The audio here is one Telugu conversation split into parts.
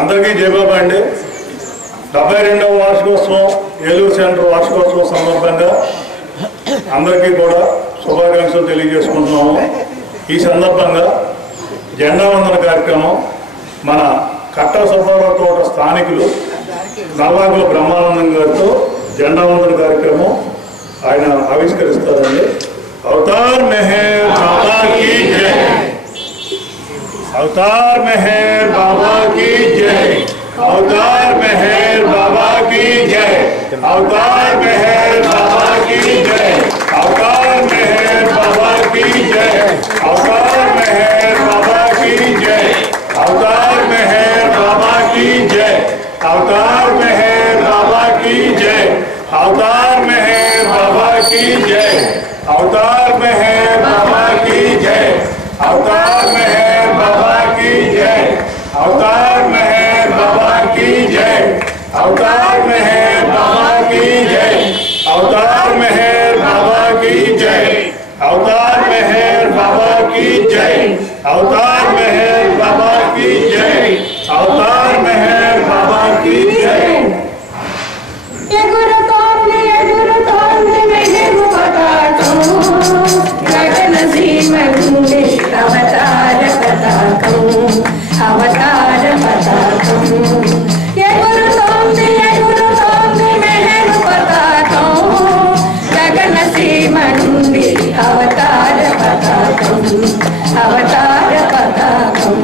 అందరికీ జయబాబా అండి. 72వ వార్షికోత్సవం ఏలూరు సెంటర్ వార్షికోత్సవం సందర్భంగా అందరికీ కూడా శుభాకాంక్షలు తెలియజేసుకుంటున్నాము. ఈ సందర్భంగా జెండా వందన కార్యక్రమం మన కట్ట సుబ్బారావు తోట స్థానికులు నల్లాగుల బ్రహ్మానందం గారితో జెండా వందన కార్యక్రమం ఆయన ఆవిష్కరిస్తారండి. అవతార్ మెహర్ బాబా की जय, अवतार मेहर बाबा की जय, अवतार मेहर बाबा की जय, अवतार मेहर बाबा की जय, अवतार मेहर बाबा की जय, अवतार मेहर बाबा की जय, अवतार मेहर बाबा की जय, अवतार मेहर बाबा की जय, अवतार मेहर बाबा की जय, अवतार मेहर बाबा की जय, अवतार मेहर बाबा की जय, अवतार मेहर बाबा की जय। अवतार मेहर बाबा की जय, अवतार मेहर बाबा की जय, अवतार मेहर बाबा की जय, अवतार मेहर बाबा की जय, अवतार मेहर बाबा की जय। अवतार पताकम, अवतार पताकम, ये गुरु तोंदी मेहर पताकम, गगन सीमा నుండి अवतार पताकम, अवतार पताकम,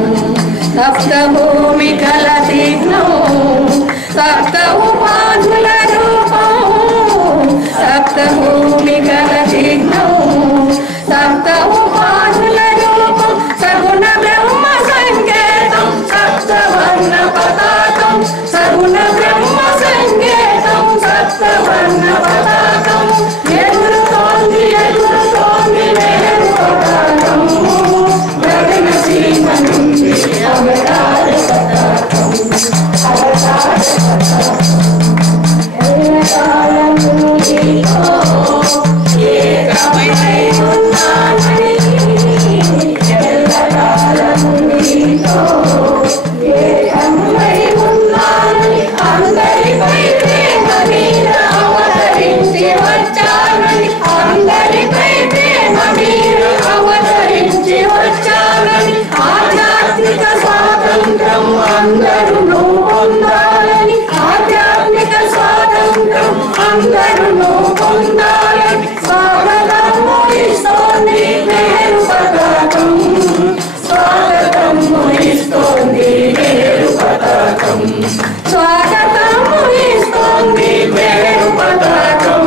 सप्त भूमि कल दिग्नम, सप्त उपाधुल रूपम, सप्त भूमि कल दिग्नम, सप्त उपाधुल रूपम, सगुण ब्रह्म संकेतम, सप्तवर्ण पताकम, सगुण ब्रह्म संकेतम, सप्तवर्ण पताकम, ये गुरु तोंदी मेहर पताकम, गगन सीमा నుండి अवतार पताकम, अवतार पताकम, ఆధ్యాత్మిక స్వాతంత్రం అందరూ పొందాలని, ఆధ్యాత్మిక స్వాతంత్రం అందరూ పొందాలని, స్వాగతము ఇస్తోంది మేరు పతాకం, స్వాగతము ఇస్తోంది మేరు పతాకం, స్వాగతము ఇస్తోంది మేరు పతాకం,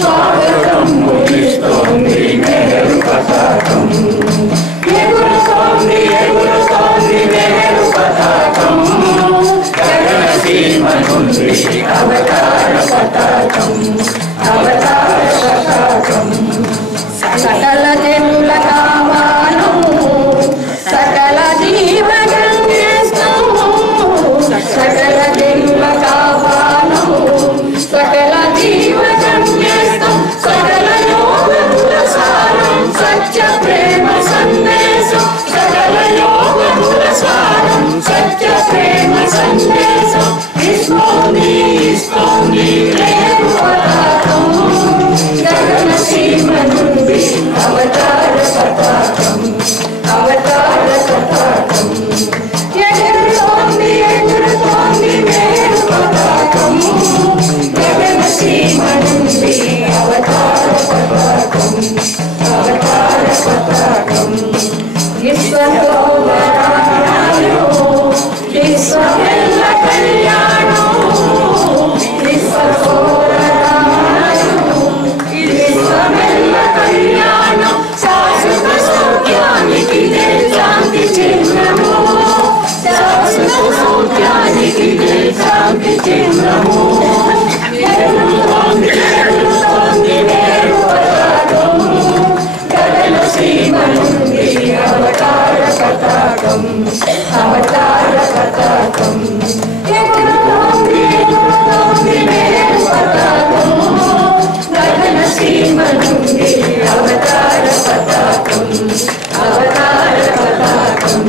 స్వాగతము ఇస్తోంది మేరు పతాకం, ఎగురుతోంది మేరు పతాకం, గగన సీమ నుండి అవతార పతాకం, అవతార పతాకం, సకల జనుల కావాలం, సకల జీవగమ్యస్థం, సకల జనుల కావాలం, సకల జీవగమ్యస్థం, సకల యోగముల సారం, సత్య ప్రేమ సందేశం, సకల యోగముల సారం, సత్య ప్రేమ సందేశం, ఇస్తోంది మేరు పతాకం, గగన సీమ నుండి అవతార పతాకం, అవతార పతాకం, ఎగురుతోంది మేరు పతాకం, గగన సీమ నుండి అవతార పతాకం, అవతార పతాకం, విశ్వసోదరాయో విశ్వమెల్ల కళ్యాణో, విశ్వసోదరాయో విశ్వమెల్ల కళ్యాణం, శాశ్వత సౌఖ్యానికి జయ శాంతి చిహ్నము, శాశ్వత సౌఖ్యానికి జయ శాంతి చిహ్నము, ఎగురుతోంది మేరు పతాకం, గగన సీమ నుండి అవతార పతాకం, అవతార పతాకం, ఎగురుతోంది మేరు పతాకం, గగన సీమ నుండి అవతార పతాకం, అవతార పతాకం,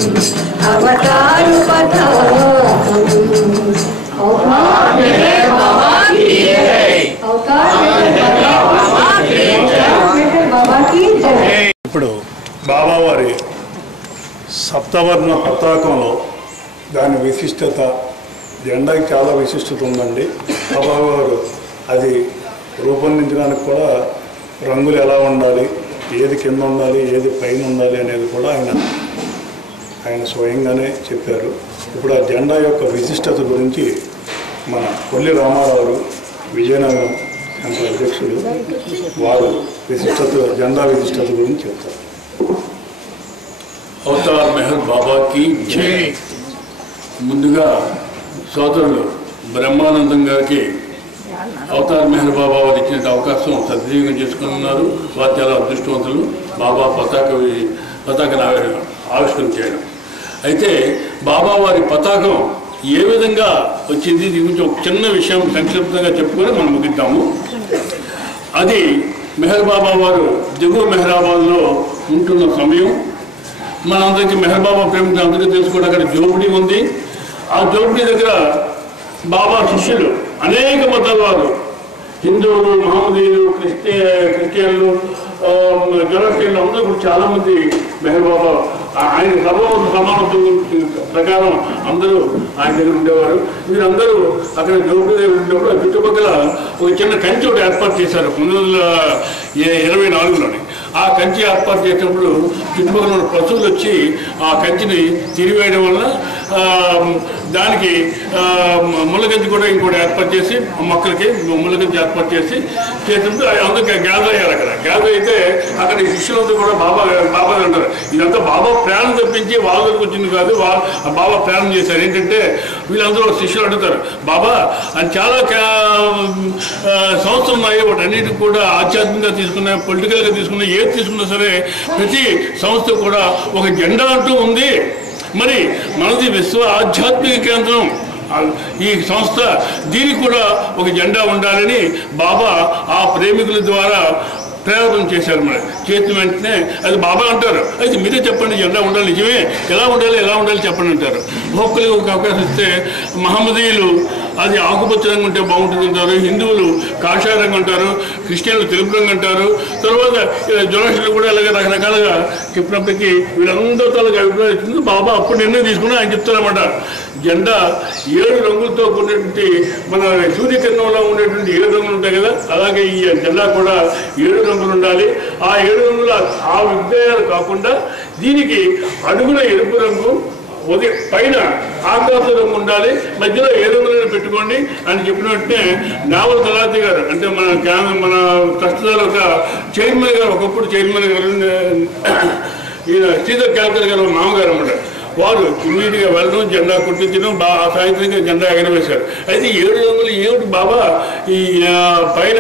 అవతార పతాకం, అవతార్ మెహర్ బాబా की जय, అవతార్ మెహర్ బాబా की जय, బాబా की जय। ఇప్పుడు బాబావారి సప్తవర్ణ పతాకంలో దాని విశిష్టత, జెండాకి చాలా విశిష్టత ఉందండి. బాబావారు అది రూపొందించడానికి కూడా రంగులు ఎలా ఉండాలి, ఏది కింద ఉండాలి, ఏది పైన ఉండాలి అనేది కూడా ఆయన స్వయంగానే చెప్పారు. ఇప్పుడు ఆ జెండా యొక్క విశిష్టత గురించి మన కొల్లి రామారావు విజయనగరం సెంటర్ అధ్యక్షుడు వారు జెండా విశిష్టత గురించి చెప్తారు. అవతార్ మెహర్ బాబా की జై। ముందుగా సోదరులు బ్రహ్మానందం గారికి అవతార్ మెహర్ బాబా వారు ఇచ్చిన అవకాశం సద్వినియోగం చేసుకున్నారు. వారు చాలా అదృష్టవంతులు బాబా పతాకను ఆవిష్కరణ చేయడం. అయితే బాబా వారి పతాకం ఏ విధంగా వచ్చింది దీని గురించి ఒక చిన్న విషయం సంక్షిప్తంగా చెప్పుకొని మనం ముగిద్దాము. అది మెహర్ బాబా వారు దిగువ మెహరాబాద్లో ఉంటున్న సమయం. మనందరికీ మెహర్ బాబా ప్రేమ అందరికీ తెలుసుకోవడం అక్కడ జోపిడి ఉంది. ఆ జోపిడి దగ్గర బాబా శిష్యులు అనేక మతాల వారు, హిందువులు, మహమ్మదీయులు, క్రిస్టియన్లు, జొరాస్ట్రియన్లు అందరూ కూడా చాలామంది మెహర్ బాబా ఆయన సమానత్వం ప్రకారం అందరూ ఆయన దగ్గర ఉండేవారు. వీరందరూ అక్కడ జోపిడి దగ్గర ఉండేప్పుడు చుట్టుపక్కల ఒక చిన్న కంచి ఒకటి ఏర్పాటు చేశారు 1924లోనే. ఆ కంచి ఏర్పాటు చేసినప్పుడు చుట్టుపక్కల ఉన్న పశువులు వచ్చి ఆ కంచిని తిరివేయడం వలన దానికి ముళ్ళకంచి కూడా ఇంకోటి ఏర్పాటు చేసి మొక్కలకి ముళ్ళకంచి ఏర్పాటు చేసినప్పుడు అందరికీ గ్యాదర్ అయ్యారు. అక్కడ గ్యాదర్ అయితే అక్కడ ఈ శిష్యులందరూ కూడా బాబా అంటారు. ఇదంతా బాబా ప్రాణం తప్పించి వాళ్ళ దగ్గరకు వచ్చింది కాదు, బాబా ప్రాణం చేశారు. ఏంటంటే వీళ్ళందరూ శిష్యులు అడుగుతారు, బాబా అని చాలా సంస్థలు ఉన్నాయి, వాటన్నిటికి కూడా ఆధ్యాత్మికంగా తీసుకున్నా, పొలిటికల్గా తీసుకున్నా, ఏది తీసుకున్నా సరే ప్రతి సంస్థ కూడా ఒక జెండా అంటూ ఉంది. మరి మనది విశ్వ ఆధ్యాత్మిక కేంద్రం ఈ సంస్థ, దీనికి కూడా ఒక జెండా ఉండాలని బాబా ఆ ప్రేమికుల ద్వారా ప్రేరణ చేశారు. మరి చేతి వెంటనే అది బాబా అంటారు, అయితే మీరే చెప్పండి జెండా ఉండాలి, నిజమే, ఎలా ఉండాలి చెప్పండి అంటారు. ఒక్కొక్కరికి ఒక అవకాశం ఇస్తే మహమ్మదీయులు అది ఆకుపచ్చ రంగు ఉంటే బాగుంటుంది అంటారు, హిందువులు కాషాయ రంగు అంటారు, క్రిస్టియన్లు తెలుపు రంగు అంటారు, తర్వాత జొరాస్ట్రియన్లు కూడా ఇలాగ రకరకాలుగా చెప్పినప్పటికీ వీళ్ళందరూ తలకి అభిప్రాయం ఇస్తుంది. బాబా అప్పుడు నిర్ణయం తీసుకుని ఆయన చెప్తారన్నమాట, జెండా 7 రంగులతో ఉండేటువంటి మన సూర్యకిరణంలో ఉండేటువంటి 7 రంగులు ఉంటాయి కదా, అలాగే ఈ జెండా కూడా 7 రంగులు ఉండాలి. ఆ 7 రంగుల ఆ విద్యాలు కాకుండా దీనికి అడుగున ఎరుపు రంగు, పైన ఆకాశ రంగు ఉండాలి, మధ్యలో 7 రంగులను పెట్టుకోండి అని చెప్పిన వెంటనే నావల్ తలాతి గారు అంటే మన ప్రస్తుతాల ఒక చైర్మన్ గారు, ఒకప్పుడు చైర్మన్ గారు ఈయన శ్రీధర్ క్యాల్కర్ గారు మామగారు అన్నమాట, వారు ఇమ్మీడియట్గా వెళ్ళడం, జెండా కుట్టించడం, సాయంత్రంగా జెండా ఎగరవేశారు. అయితే 7 రంగులు ఏమిటి బాబా, ఈ పైన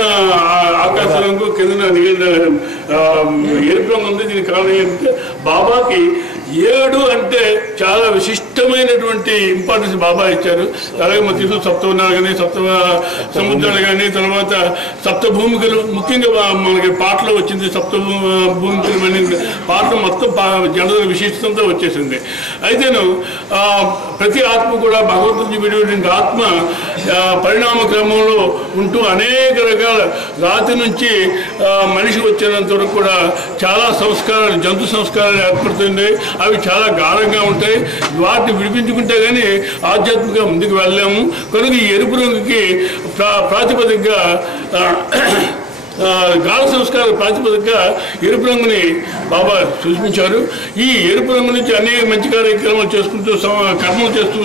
ఆకాశ రంగు, కింద ఎరుపు రంగు ఉంది, దీనికి కారణం ఏంటంటే బాబాకి 7 అంటే చాలా విశిష్టమైనటువంటి ఇంపార్టెన్స్ బాబా ఇచ్చారు. అలాగే మన తీసుకు సప్తవనాలు కానీ, సప్త సముద్రాలు కానీ, తర్వాత సప్త భూమికలు, ముఖ్యంగా మనకి పాటలో వచ్చింది సప్త భూమికలు అనే పాటలు మొత్తం జనరల్ విశిష్టంతో వచ్చేసింది. అయితేను ప్రతి ఆత్మ కూడా భగవంతుడి విడినటువంటి ఆత్మ పరిణామ క్రమంలో ఉంటూ అనేక రకాల రాతి నుంచి మనిషి వచ్చేంత వరకు కూడా చాలా సంస్కారాలు, జంతు సంస్కారాలు ఏర్పడుతుంది. అవి చాలా గాఢంగా ఉంటాయి, వాటిని విడిపించుకుంటే కానీ ఆధ్యాత్మికంగా ముందుకు వెళ్ళలేము. కనుక ఈ ఎరుపు రంగుకి ప్రాతిపదికగా గాఢ సంస్కార ప్రాతిపదికగా ఎరుపు రంగుని బాబా సూచించారు. ఈ ఎరుపు రంగు నుంచి అనేక మంచి కార్యక్రమాలు చేసుకుంటూ, కర్మలు చేస్తూ,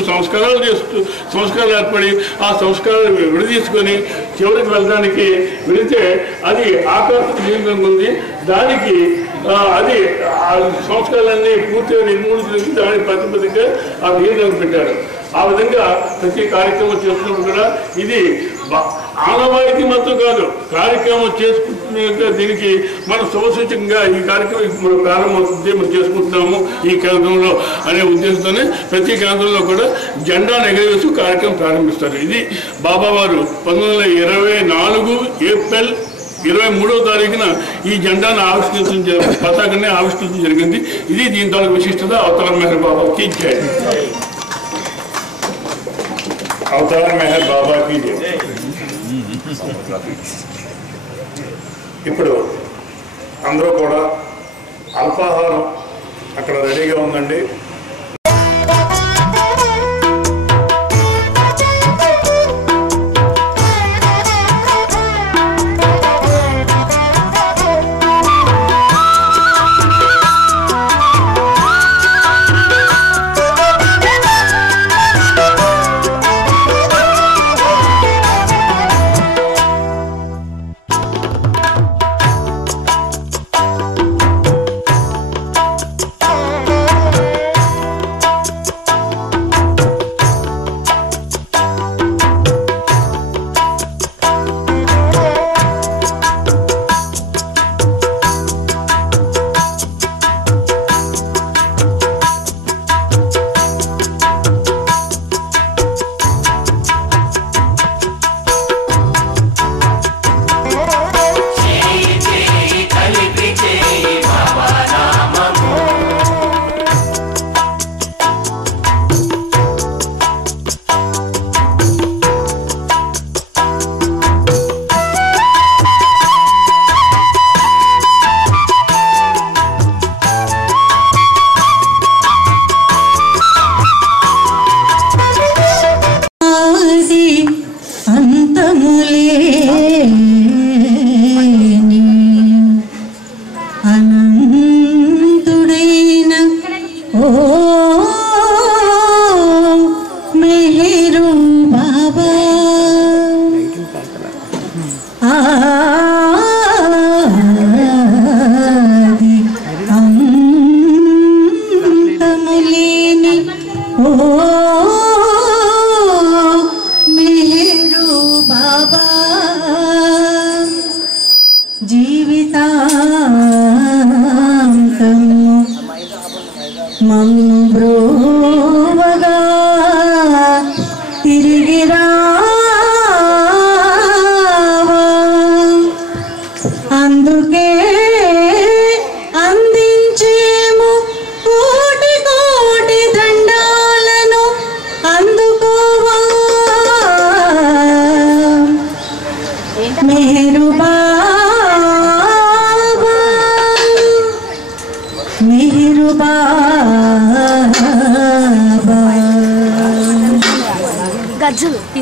సంస్కారాలు ఏర్పడి ఆ సంస్కారాలు విడదీసుకొని చివరికి వెళ్ళడానికి వెళితే అది ఆకాశ నీలి రంగు ఉంది. దానికి అది ఆ సంస్కారాలన్నీ పూర్తిగా నిర్మూలించి దానికి ప్రాతిపదికగా ఆ నీలి రంగు పెట్టారు. ఆ విధంగా ప్రతి కార్యక్రమం చేస్తున్నప్పుడు కూడా ఇది ఆనవాయితీ మొత్తం కాదు, కార్యక్రమం చేసుకుంటున్న దీనికి మనం శుభసూచకంగా ఈ కార్యక్రమం మనం ప్రారంభమవుతుంది, మనం చేసుకుంటున్నాము ఈ కేంద్రంలో అనే ఉద్దేశంతోనే ప్రతి కేంద్రంలో కూడా జెండాను ఎగరవేసి కార్యక్రమం ప్రారంభిస్తారు. ఇది బాబా వారు 1924 ఏప్రిల్ 23వ తారీఖున ఈ జెండాను ఆవిష్కరించడం, పతాకాన్ని ఆవిష్కరించడం జరిగింది. ఇది దీని తాలూకు విశిష్టత. అవతార్ మెహర్ బాబాకి జై. అవతార్ మెహర్ బాబాకి జై. ఇప్పుడు అందరూ కూడా అల్పాహారం అక్కడ రెడీగా ఉందండి.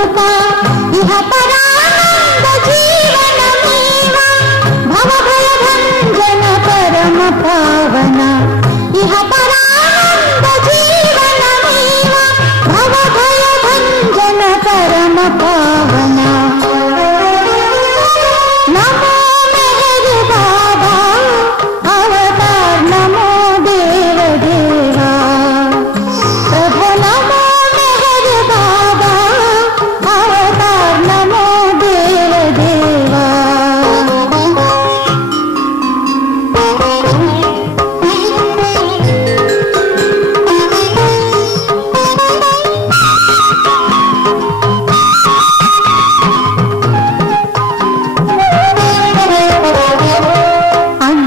కనుక ఇహ పరానంద జీవనమేవ భవభయ భంజన పరమ పావన ఇహ పరానంద జీవనమేవ భవభయ భంజన పరమ పావన నమో మెహర్ బాబా అవతార్ నమో దేవ దేవా ప్రభు నమో మెహర్ బాబా అవతార్ నమో దేవ దేవా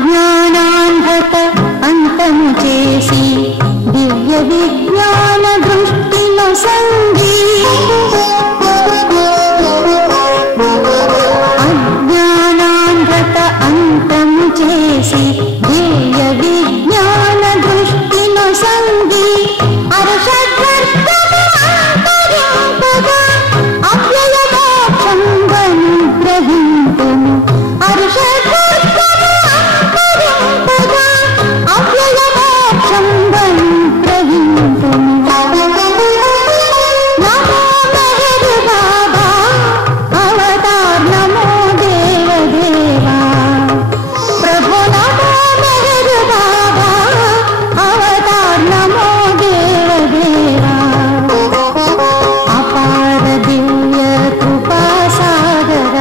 అజ్ఞానాంధత అంతము చేసి దివ్య విజ్ఞాన దృష్టిలో సంగి అజ్ఞానాంధత అంతము చేసి దివ్య విజ్ఞాన దృష్టిలో సంగి అర్షద్వర్గము అంతరింపగా అవ్యయ మోక్షం గ్రహింతుము అర్షద్వర్గము అంతరింపగా అవ్యయ మోక్షం గ్రహింతుము నమో మెహర్ బాబా అవతార్ నమో దేవ దేవా ప్రభు నమో మెహర్ బాబా అవతార్ నమో దేవ దేవా అపార దివ్య కృపా సాగర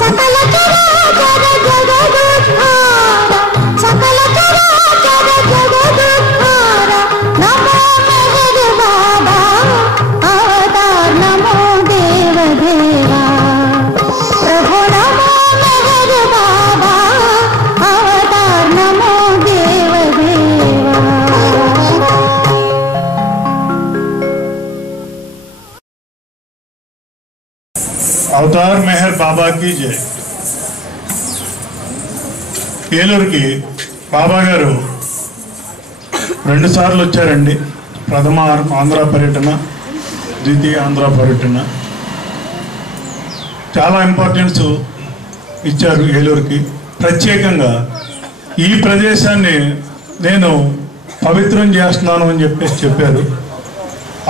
సకల చరాచర జగదుద్ధార సకల చరాచర జగదుద్ధార నమో మెహర్ బాబా అవతార్ నమో దేవ దేవా ప్రభు నమో మెహర్ బాబా అవతార్ నమో దేవ దేవా అవతార్ మెహర్ బాబా की जय। ఏలూరుకి బాబా గారు 2 సార్లు వచ్చారండి। ప్రథమ ఆంధ్ర పర్యటన, ద్వితీయ ఆంధ్ర పర్యటన। చాలా ఇంపార్టెన్స్ ఇచ్చారు ఏలూరుకి। ప్రత్యేకంగా ఈ ప్రదేశాన్ని నేను పవిత్రం చేస్తున్నాను అని చెప్పారు।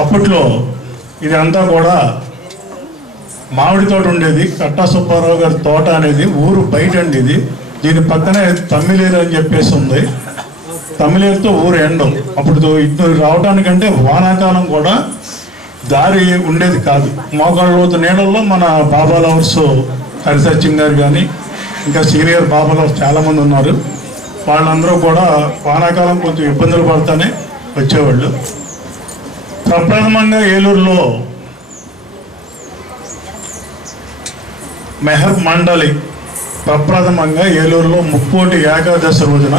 అప్పట్లో ఇదంతా కూడా మామిడి తోట ఉండేది, కట్టా సుబ్బారావు గారి తోట అనేది ఊరు బయట అండి ఇది। దీని పక్కనే తమ్మిలేరు అని చెప్పేసి ఉంది, తమ్మిలేరుతో ఊరు ఎండం। అప్పుడు ఇటు రావడానికంటే వానాకాలం కూడా దారి ఉండేది కాదు। మోకాళ్ళ నీళ్ళల్లో మన బాబా లవర్స్ హరిసత్యం గారు కానీ ఇంకా సీనియర్ బాబా లవర్స్ చాలామంది ఉన్నారు। వాళ్ళందరూ కూడా వానాకాలం కొంచెం ఇబ్బందులు పడతానే వచ్చేవాళ్ళు। ప్రప్రథమంగా ఏలూరులో మెహర్ మండలి ప్రప్రథమంగా ఏలూరులో ముక్కోటి ఏకాదశి రోజున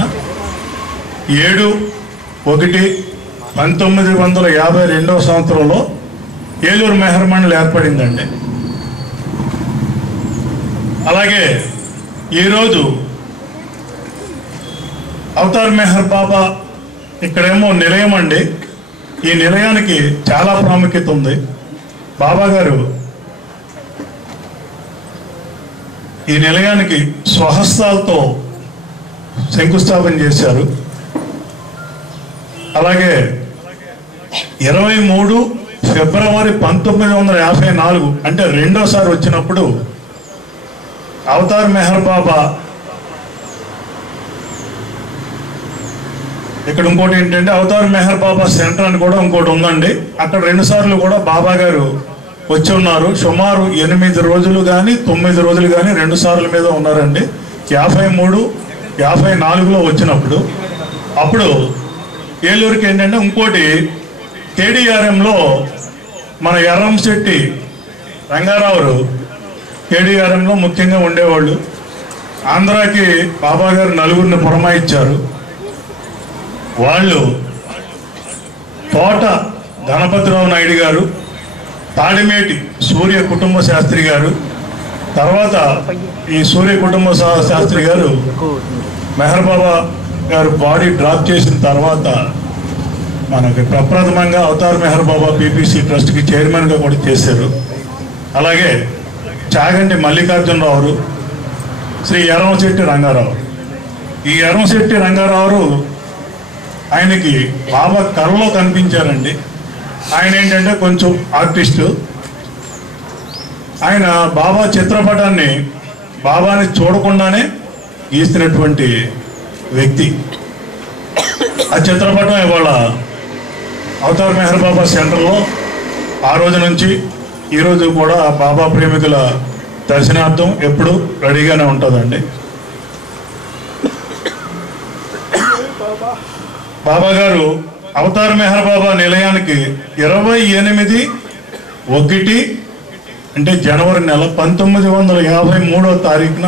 7/1/1952 సంవత్సరంలో ఏలూరు మెహర్ మండలి ఏర్పడిందండి। అలాగే ఈరోజు అవతార్ మెహర్ బాబా ఇక్కడేమో నిలయం అండి। ఈ నిలయానికి చాలా ప్రాముఖ్యత ఉంది। బాబా గారు ఈ నిలయానికి స్వహస్తాలతో శంకుస్థాపన చేశారు। అలాగే 23 ఫిబ్రవరి 1954 అంటే రెండోసారి వచ్చినప్పుడు అవతార్ మెహర్ బాబా ఇక్కడ ఇంకోటి ఏంటంటే అవతార్ మెహర్ బాబా సెంటర్ అని కూడా ఇంకోటి ఉందండి। అక్కడ 2 సార్లు కూడా బాబా గారు వచ్చి ఉన్నారు। సుమారు 8 రోజులు కానీ 9 రోజులు కానీ 2 సార్లు మీద ఉన్నారండి। 53, 54లో వచ్చినప్పుడు అప్పుడు ఏలూరుకి ఏంటంటే ఇంకోటి కేడీఆర్ఎంలో మన ఎర్రంశెట్టి రంగారావు కేడీఆర్ఎంలో ముఖ్యంగా ఉండేవాళ్ళు। ఆంధ్రాకి బాబా గారు 4గురిని పురమాయించారు। వాళ్ళు తోట గణపతిరావు నాయుడు గారు, తాడిమేటి సూర్య కుటుంబ శాస్త్రి గారు, తర్వాత ఈ సూర్య కుటుంబ శాస్త్రి గారు మెహర్ బాబా గారు బాడీ డ్రాప్ చేసిన తర్వాత మనకి ప్రప్రథమంగా అవతార్ మెహర్ బాబా పీపీసీ ట్రస్ట్కి చైర్మన్గా కూడా చేశారు। అలాగే చాగంటి మల్లికార్జునరావు, శ్రీ ఎర్రంశెట్టి రంగారావు. ఈ ఎర్రంశెట్టి రంగారావు ఆయనకి బాబా కళలో కనిపించారండి. ఆయన ఏంటంటే కొంచెం ఆర్టిస్టు. ఆయన బాబా చిత్రపటాన్ని బాబాని చూడకుండానే గీస్తున్నటువంటి వ్యక్తి. ఆ చిత్రపటం ఇవాళ అవతార్ మెహర్ బాబా సెంటర్లో ఆ రోజు నుంచి ఈరోజు కూడా బాబా ప్రేమికుల దర్శనార్థం ఎప్పుడు రెడీగానే ఉంటుందండి. బాబా గారు అవతార్ మెహర్ బాబా నిలయానికి 28/1 అంటే జనవరి నెల 1953వ తారీఖున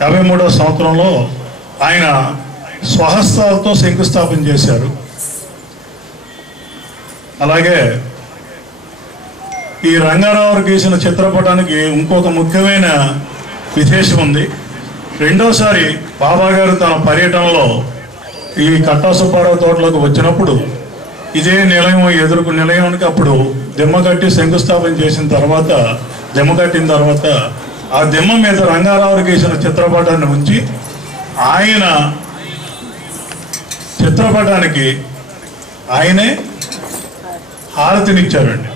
53వ సంవత్సరంలో ఆయన స్వహస్తాలతో శంకుస్థాపన చేశారు. అలాగే ఈ రంగారావు గీసిన చిత్రపటానికి ఇంకొక ముఖ్యమైన విశేషం ఉంది. రెండోసారి బాబా గారు తన పర్యటనలో ఈ కట్టా సుబ్బారావు తోటలోకి వచ్చినప్పుడు ఇదే నిలయానికి అప్పుడు దిమ్మ కట్టి శంకుస్థాపన చేసిన తర్వాత, దిమ్మ కట్టిన తర్వాత ఆ దిమ్మ మీద రంగారావు గీసిన చిత్రపటాన్ని ఉంచి ఆయన చిత్రపటానికి ఆయనే హారతినిచ్చారండి.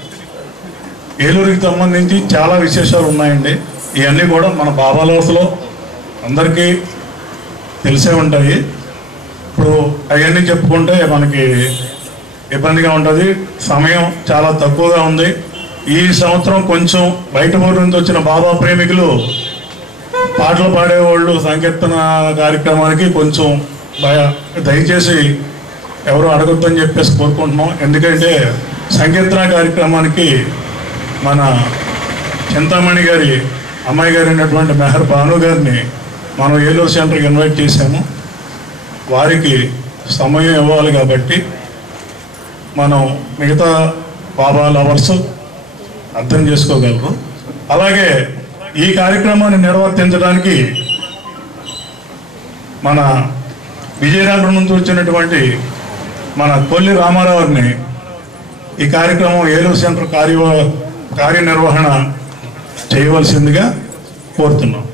ఏలూరుకి సంబంధించి చాలా విశేషాలు ఉన్నాయండి. ఇవన్నీ కూడా మన బాబా లోతులో అందరికీ తెలిసే ఉంటాయి. ఇప్పుడు అవన్నీ చెప్పుకుంటే మనకి ఇబ్బందిగా ఉంటుంది, సమయం చాలా తక్కువగా ఉంది. ఈ సంవత్సరం కొంచెం బయట ఊరు నుంచి వచ్చిన బాబా ప్రేమికులు, పాటలు పాడేవాళ్ళు సంకీర్తన కార్యక్రమానికి కొంచెం దయచేసి ఎవరు అడగొద్దని చెప్పేసి కోరుకుంటున్నాం. ఎందుకంటే సంకీర్తన కార్యక్రమానికి మన చింతామణి గారి అమ్మాయి గారు అయినటువంటి మెహర్ భాను గారిని మనం ఏలూరు సెంటర్కి ఇన్వైట్ చేశాము. వారికి సమయం ఇవ్వాలి కాబట్టి మనం మిగతా బాబా లవర్స్ అర్థం చేసుకోగలరు. అలాగే ఈ కార్యక్రమాన్ని నిర్వర్తించడానికి మన విజయనగరం నుంచి వచ్చినటువంటి మన కొల్లి రామారావుని ఈ కార్యక్రమం ఏలూరు సెంటర్ కార్యనిర్వహణ చేయవలసిందిగా కోరుతున్నాం.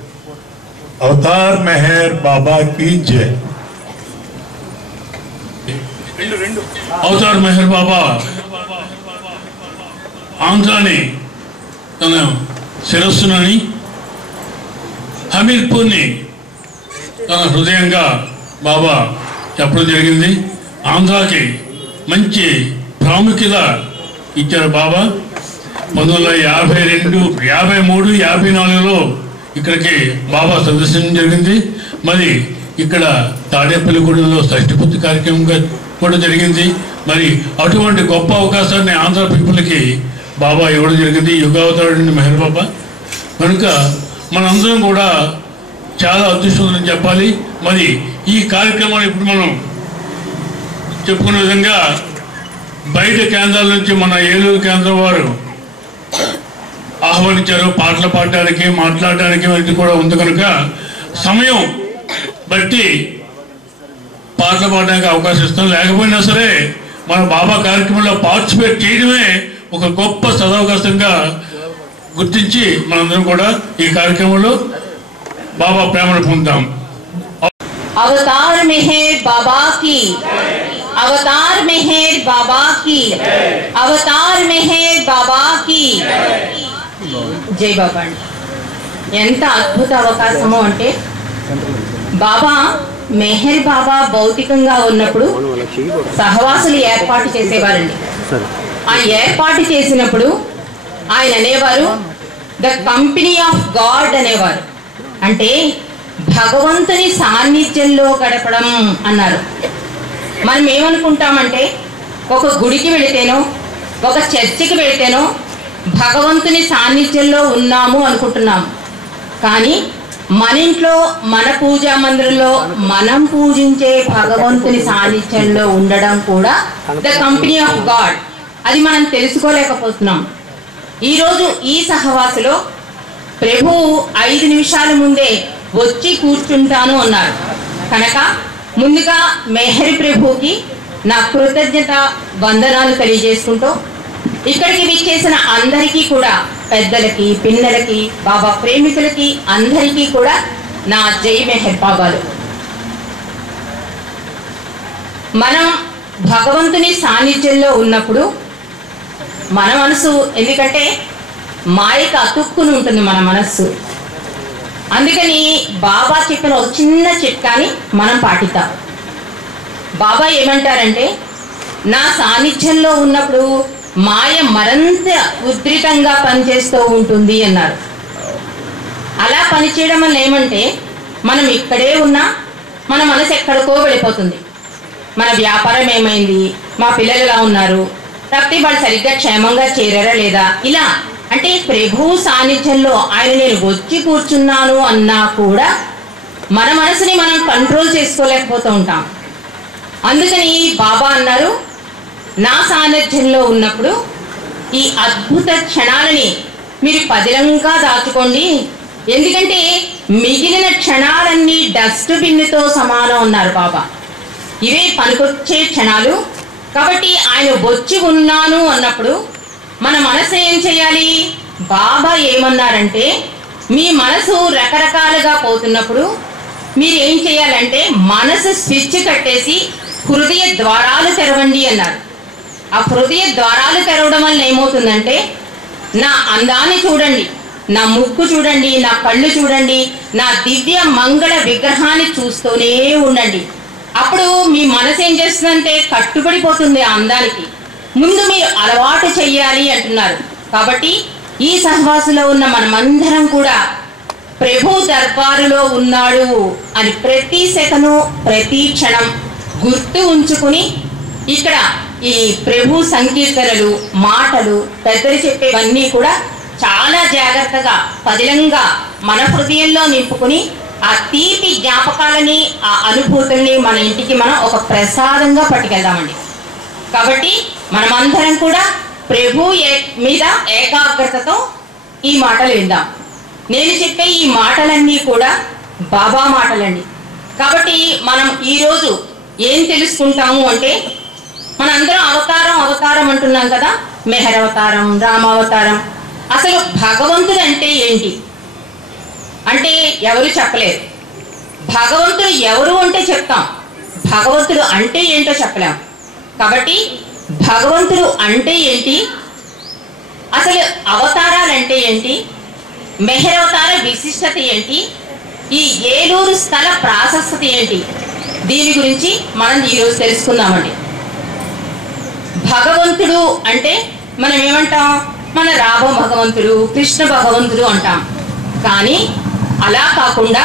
అవతార్ మెహర్ బాబా కీ జై. అవతార్ మెహర్ బాబా ఆంధ్రాని తన శిరస్సునని, హమీర్పూర్ని తన హృదయంగా బాబా చెప్పడం జరిగింది. ఆంధ్రాకి మంచి ప్రాముఖ్యత ఇచ్చారు బాబా. 1952, 53, 54లో ఇక్కడికి బాబా సందర్శించడం జరిగింది. మరి ఇక్కడ తాడేపల్లిగూడెంలో షష్ఠిపూర్తి కార్యక్రమంగా కూడా జరిగింది. మరి అటువంటి గొప్ప అవకాశాన్ని ఆంధ్ర పీపుల్కి బాబా ఇవ్వడం జరిగింది, యుగావతారుడిని మెహర్ బాబా. కనుక మనందరం కూడా చాలా అదృష్టం చెప్పాలి. మరి ఈ కార్యక్రమాన్ని ఇప్పుడు మనం చెప్పుకునే విధంగా బయట కేంద్రాల నుంచి మన ఏలూరు కేంద్రం వారు ఆహ్వానించారు. పాటలు పాడడానికి, మాట్లాడడానికి ఇది కూడా ఉంది. కనుక సమయం బట్టి పాటలు పాడడానికి అవకాశం ఇస్తాం. లేకపోయినా సరే మన బాబా కార్యక్రమంలో పార్టిసిపేట్ చేయడమే ఒక గొప్ప సదవకాశంగా గుర్తించి మనందరం కూడా ఈ కార్యక్రమంలో బాబా ప్రేమను పొందాం. अवतार मेहर बाबा की, अवतार मेहर बाबा की, अवतार मेहर बाबा की जय बाबा. ఎంత అద్భుత అవకాశము అంటే, బాబా మెహర్ బాబా భౌతికంగా ఉన్నప్పుడు సహవాసులు ఏర్పాటు చేసేవారండి. ఆ ఏర్పాటు చేసినప్పుడు ఆయన అనేవారు ద కంపెనీ ఆఫ్ గాడ్ అనేవారు. అంటే భగవంతుని సాన్నిధ్యంలో గడపడం అన్నారు. మనం ఏమనుకుంటామంటే, ఒక గుడికి వెళితేనో ఒక చర్చికి వెళితేనో భగవంతుని సాన్నిధ్యంలో ఉన్నాము అనుకుంటున్నాము. కానీ మన ఇంట్లో, మన పూజా మందిరంలో మనం పూజించే భగవంతుని సాన్నిధ్యంలో ఉండడం కూడా ద కంపెనీ ఆఫ్ గాడ్. అది మనం తెలుసుకోలేకపోతున్నాం. ఈరోజు ఈ సహవాసులో ప్రభువు 5 నిమిషాల ముందే వచ్చి కూర్చుంటాను అన్నారు. కనుక ముందుగా మెహర్ ప్రభుకి నా కృతజ్ఞత వందనాలు తెలియజేసుకుంటూ, ఇక్కడికి విచ్చేసిన అందరికీ కూడా, పెద్దలకి, పిల్లలకి, బాబా ప్రేమికులకి అందరికీ కూడా నా జై మెహర్ బాబాలు. మనం భగవంతుని సాన్నిధ్యంలో ఉన్నప్పుడు మన మనసు, ఎందుకంటే మాయకు అతుక్కుని ఉంటుంది మన మనస్సు, అందుకని బాబా చెప్పిన ఒక చిన్న చిట్కాని మనం పాటిద్దాం. బాబా ఏమంటారంటే, నా సాన్నిధ్యంలో ఉన్నప్పుడు మాయ మరింత ఉధృతంగా పనిచేస్తూ ఉంటుంది అన్నారు. అలా పనిచేయడం వల్ల ఏమంటే, మనం ఇక్కడే ఉన్నా మన మనసు ఎక్కడికో వెళ్ళిపోతుంది. మన వ్యాపారం ఏమైంది, మా పిల్లలు ఎలా ఉన్నారు, లేకపోతే వాళ్ళు సరిగ్గా క్షేమంగా చేరారా లేదా, ఇలా అంటే ప్రభు సాన్నిధ్యంలో ఆయన నేను వచ్చి కూర్చున్నాను అన్నా కూడా మన మనసుని మనం కంట్రోల్ చేసుకోలేకపోతూ ఉంటాం. అందుకని బాబా అన్నారు, నా సాన్నిధ్యంలో ఉన్నప్పుడు ఈ అద్భుత క్షణాలని మీరు పదిలంగా దాచుకోండి, ఎందుకంటే మిగిలిన క్షణాలన్నీ డస్ట్బిన్తో సమానం అన్నారు బాబా. ఇవే పనికొచ్చే క్షణాలు. కాబట్టి ఆయన వచ్చి ఉన్నాను అన్నప్పుడు మన మనసు ఏం చేయాలి? బాబా ఏమన్నారంటే, మీ మనసు రకరకాలుగా పోతున్నప్పుడు మీరు ఏం చేయాలంటే మనసు స్విచ్ కట్టేసి హృదయ ద్వారాలు తెరవండి అన్నారు. ఆ హృదయ ద్వారాలు తెరవడం వల్ల ఏమవుతుందంటే, నా అందాన్ని చూడండి, నా ముక్కు చూడండి, నా కళ్ళు చూడండి, నా దివ్య మంగళ విగ్రహాన్ని చూస్తూనే ఉండండి. అప్పుడు మీ మనసు ఏం చేస్తుందంటే కట్టుబడిపోతుంది ఆ అందానికి. ముందు మీరు అలవాటు చెయ్యాలి అంటున్నారు. కాబట్టి ఈ సహవాసులో ఉన్న మనమందరం కూడా ప్రభు దర్బారులో ఉన్నాడు అని ప్రతి సెకను ప్రతి క్షణం గుర్తు ఉంచుకుని, ఇక్కడ ఈ ప్రభు సంకీర్తనలు, మాటలు, పెద్దలు చెప్పేవన్నీ కూడా చాలా జాగ్రత్తగా పదిలంగా మన హృదయంలో నింపుకుని ఆ తీపి జ్ఞాపకాలని, ఆ అనుభూతుల్ని మన ఇంటికి మనం ఒక ప్రసాదంగా పట్టుకెళ్దామండి. కాబట్టి మనమందరం కూడా ప్రభు మీద ఏకాగ్రతతో ఈ మాటలు విందాం. నేను చెప్పే ఈ మాటలన్నీ కూడా బాబా మాటలండి. కాబట్టి మనం ఈరోజు ఏం తెలుసుకుంటాము అంటే, మనందరం అవతారం అవతారం అంటున్నాం కదా, మెహర్ అవతారం, రామావతారం. అసలు భగవంతుడు అంటే ఏంటి అంటే ఎవరు చెప్పలేరు. భగవంతుడు ఎవరు అంటే చెప్తాం, భగవంతుడు అంటే ఏంటో చెప్పలేం. కాబట్టి భగవంతుడు అంటే ఏంటి, అసలు అవతారాలు అంటే ఏంటి, మెహర్ అవతార విశిష్టత ఏంటి, ఈ ఏలూరు స్థల ప్రాశస్త్యత ఏంటి, దీని గురించి మనం ఈరోజు తెలుసుకుందామండి. భగవంతుడు అంటే మనం ఏమంటాం, మన రామ భగవంతుడు, కృష్ణ భగవంతుడు అంటాం. కానీ అలా కాకుండా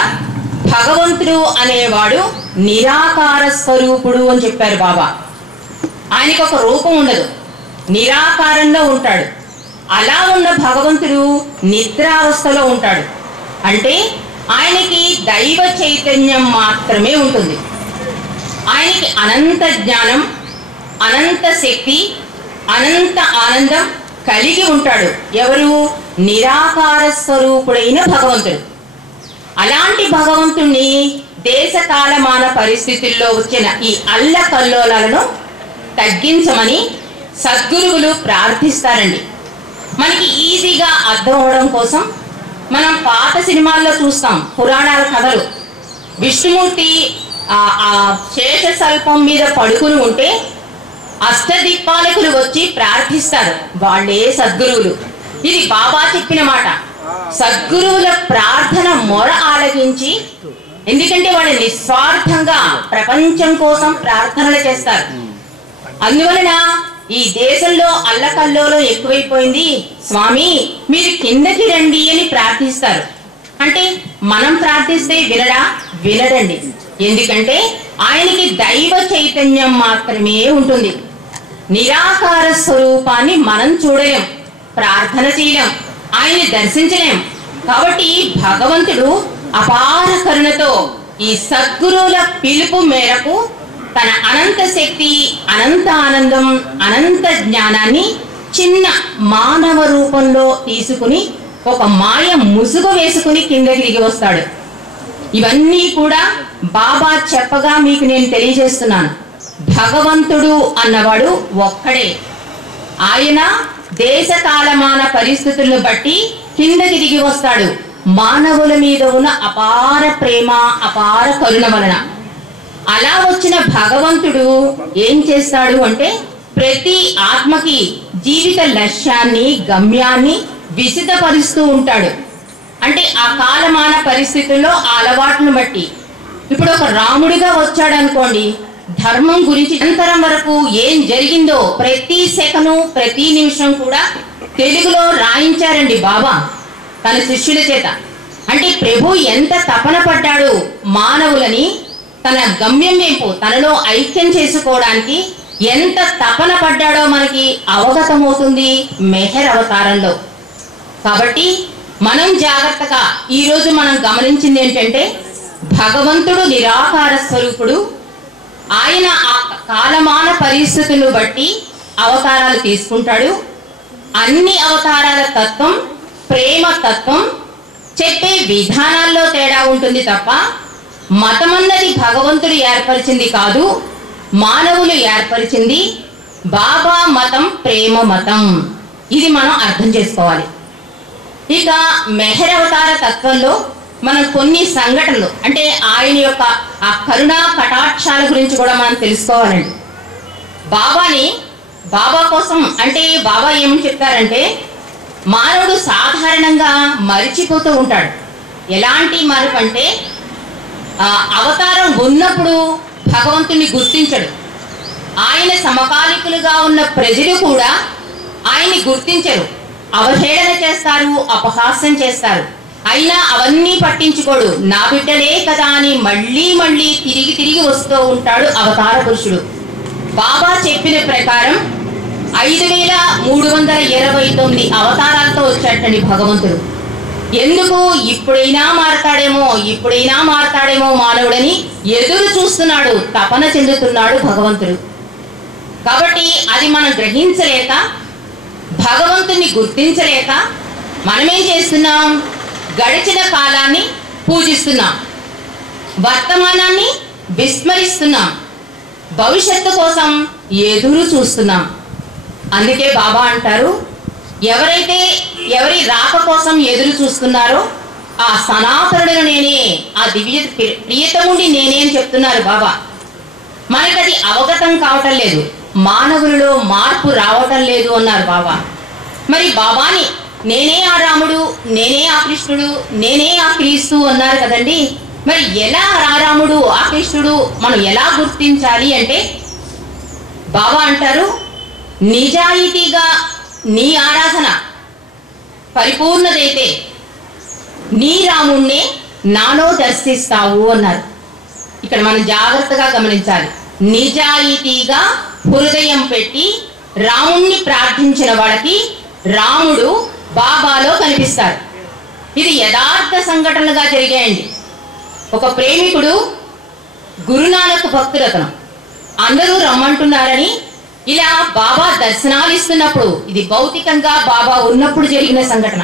భగవంతుడు అనేవాడు నిరాకార స్వరూపుడు అని చెప్పారు బాబా. ఆయనకి ఒక రూపం ఉండదు, నిరాకారంలో ఉంటాడు. అలా ఉన్న భగవంతుడు నిద్రావస్థలో ఉంటాడు. అంటే ఆయనకి దైవ చైతన్యం మాత్రమే ఉంటుంది. ఆయనకి అనంత జ్ఞానం, అనంత శక్తి, అనంత ఆనందం కలిగి ఉంటాడు. ఎవరు? నిరాకార స్వరూపుడైన భగవంతుడు. అలాంటి భగవంతుణ్ణి దేశకాలమాన పరిస్థితుల్లో వచ్చిన ఈ అల్లకల్లోలాలను తగ్గించమని సద్గురువులు ప్రార్థిస్తారండి. మనకి ఈజీగా అర్థం అవడం కోసం మనం పాత సినిమాల్లో చూస్తాం, పురాణాల కథలు. విష్ణుమూర్తి ఆ శేషశల్పం మీద పడుకుని ఉంటే అష్టదిక్పాలకులు వచ్చి ప్రార్థిస్తారు, వాళ్ళే సద్గురువులు. ఇది బాబా చెప్పిన మాట. సద్గురువుల ప్రార్థన మొర ఆలకించి, ఎందుకంటే వాళ్ళు నిస్వార్థంగా ప్రపంచం కోసం ప్రార్థనలు చేస్తారు. అందువలన ఈ దేశంలో అల్లకల్లోలో ఎక్కువైపోయింది, స్వామి మీరు కిందకి రండి అని ప్రార్థిస్తారు. అంటే మనం ప్రార్థిస్తే వినడా? వినడండి. ఎందుకంటే ఆయనకి దైవ చైతన్యం మాత్రమే ఉంటుంది. నిరాకార స్వరూపాన్ని మనం చూడలేం, ప్రార్థన చేయలేం, ఆయన్ని దర్శించలేం. కాబట్టి భగవంతుడు అపార కరుణతో ఈ సద్గురువుల పిలుపు మేరకు తన అనంత శక్తి, అనంత ఆనందం, అనంత జ్ఞానాన్ని చిన్న మానవ రూపంలో తీసుకుని ఒక మాయ ముసుగు వేసుకుని కిందకి దిగి వస్తాడు. ఇవన్నీ కూడా బాబా చెప్పగా మీకు నేను తెలియజేస్తున్నాను. భగవంతుడు అన్నవాడు ఒక్కడే. ఆయన దేశ కాలమాన పరిస్థితులను బట్టి కిందకి దిగి వస్తాడు మానవుల మీద ఉన్న అపార ప్రేమ అపార కరుణ వలన. అలా వచ్చిన భగవంతుడు ఏం చేస్తాడు అంటే ప్రతి ఆత్మకి జీవిత లక్ష్యాన్ని గమ్యాన్ని విసిదపరుస్తూ ఉంటాడు. అంటే ఆ కాలమాన పరిస్థితుల్లో ఆ అలవాట్లను బట్టి ఇప్పుడు ఒక రాముడిగా వచ్చాడు అనుకోండి, ధర్మం గురించి అంతరం వరకు ఏం జరిగిందో ప్రతి సెకను ప్రతి నిమిషం కూడా తెలుగులో రాయించారండి బాబా తన శిష్యుల చేత. అంటే ప్రభు ఎంత తపన పడ్డాడు మానవులని తన గమ్యం వైపు తనలో ఐక్యం చేసుకోవడానికి ఎంత తపన పడ్డాడో మనకి అవగతమవుతుంది మెహర్ అవతారంలో. కాబట్టి మనం జాగ్రత్తగా ఈరోజు మనం గమనించింది ఏంటంటే భగవంతుడు నిరాకార స్వరూపుడు. ఆయన ఆ కాలమాన పరిస్థితులను బట్టి అవతారాలు తీసుకుంటాడు. అన్ని అవతారాల తత్వం ప్రేమ తత్వం చెప్పే విధానాల్లో తేడా ఉంటుంది తప్ప మతమన్నది భగవంతుడు ఏర్పరిచింది కాదు, మానవులు ఏర్పరిచింది. బాబా మతం ప్రేమ మతం, ఇది మనం అర్థం చేసుకోవాలి. ఇక మెహర్ అవతార తత్వంలో మనం కొన్ని సంఘటనలు అంటే ఆయన యొక్క ఆ కరుణా కటాక్షాల గురించి కూడా మనం తెలుసుకోవాలండి. బాబా కోసం అంటే బాబా ఏమని చెప్తారంటే మానవుడు సాధారణంగా మరిచిపోతూ ఉంటాడు. ఎలాంటి మరుపు అంటే అవతారం ఉన్నప్పుడు భగవంతుని గుర్తించడు. ఆయన సమకాలికులుగా ఉన్న ప్రజలు కూడా ఆయన్ని గుర్తించరు, అవహేళన చేస్తారు, అపహాస్యం చేస్తారు. అయినా అవన్నీ పట్టించుకోడు. నా బిడ్డలే కదా అని మళ్ళీ మళ్ళీ తిరిగి తిరిగి వస్తూ ఉంటాడు అవతార పురుషుడు. బాబా చెప్పిన ప్రకారం 5329 అవతారాలతో వచ్చాటండి భగవంతుడు. ఎందుకు ఇప్పుడైనా మారతాడేమో మానవుడని ఎదురు చూస్తున్నాడు, తపన చెందుతున్నాడు భగవంతుడు. కాబట్టి అది మనం గ్రహించలేక భగవంతుని గుర్తించలేక మనమేం చేస్తున్నాం, గడిచిన కాలాన్ని పూజిస్తున్నాం, వర్తమానాన్ని విస్మరిస్తున్నాం, భవిష్యత్తు కోసం ఎదురు చూస్తున్నాం. అందుకే బాబా అంటారు, ఎవరి రాక కోసం ఎదురు చూస్తున్నారో ఆ సనాతనుడు నేనే, ఆ దివ్య ప్రియతముండి నేనే అని చెప్తున్నారు బాబా. మనకది అవగతం కావటం లేదు, మానవులలో మార్పు రావటం లేదు అన్నారు బాబా. మరి బాబాని నేనే ఆ రాముడు, నేనే ఆ కృష్ణుడు, నేనే ఆ క్రీస్తు అన్నారు కదండి. మరి ఎలా ఆ రాముడు ఆ కృష్ణుడు మనం ఎలా గుర్తించాలి అంటే బాబా అంటారు, నిజాయితీగా నీ ఆరాధన పరిపూర్ణదైతే నీ రాముణ్ణే నాలో దర్శిస్తావు అన్నారు. ఇక్కడ మనం జాగ్రత్తగా గమనించాలి. నిజాయితీగా హృదయం పెట్టి రాముణ్ణి ప్రార్థించిన వాళ్ళకి రాముడు బాబాలో కనిపిస్తారు. ఇది యథార్థ సంఘటనలుగా జరిగాయండి. ఒక ప్రేమికుడు గురునానక్ భక్తులతను అందరూ రమ్మంటున్నారని ఇలా బాబా దర్శనాలు ఇస్తున్నప్పుడు, ఇది భౌతికంగా బాబా ఉన్నప్పుడు జరిగిన సంఘటన.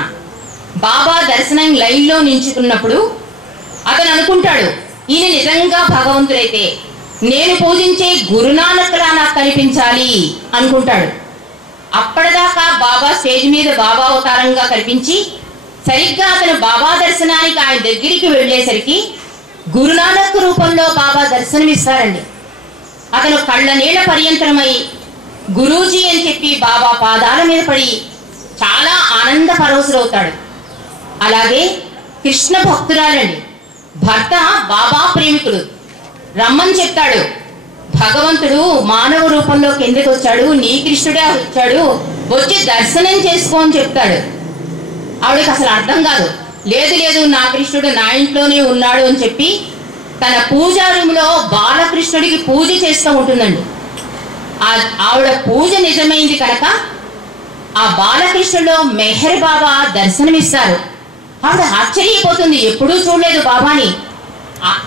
బాబా దర్శనం లైన్లో నించుకున్నప్పుడు అతను అనుకుంటాడు, ఈయన నిజంగా భగవంతుడైతే నేను పూజించే గురునానక్లా నాకు కనిపించాలి అనుకుంటాడు. అప్పటిదాకా బాబా స్టేజ్ మీద బాబా అవతారంగా కనిపించి సరిగ్గా అతను బాబా దర్శనానికి ఆయన దగ్గరికి వెళ్ళేసరికి గురునానక్ రూపంలో బాబా దర్శనమిస్తారండి. అతను కళ్ళ నీళ్ల పర్యంతరమై గురూజీ అని చెప్పి బాబా పాదాల మీద పడి చాలా ఆనంద పరవశుడవుతాడు. అలాగే కృష్ణ భక్తురాలండి, భర్త బాబా ప్రేమికుడు రమ్మని చెప్తాడు. భగవంతుడు మానవ రూపంలో కిందకి వచ్చాడు, నీ కృష్ణుడే వచ్చాడు, వచ్చి దర్శనం చేసుకో అని చెప్తాడు. ఆవిడకి అసలు అర్థం కాదు. లేదు నా కృష్ణుడు నా ఇంట్లోనే ఉన్నాడు అని చెప్పి తన పూజా రూమ్లో బాలకృష్ణుడికి పూజ చేస్తూ ఉంటుందండి. ఆవిడ పూజ నిజమైంది కనుక ఆ బాలకృష్ణులో మెహర్ బాబా దర్శనమిస్తారు. ఆవిడ ఆశ్చర్యపోతుంది, ఎప్పుడూ చూడలేదు బాబాని.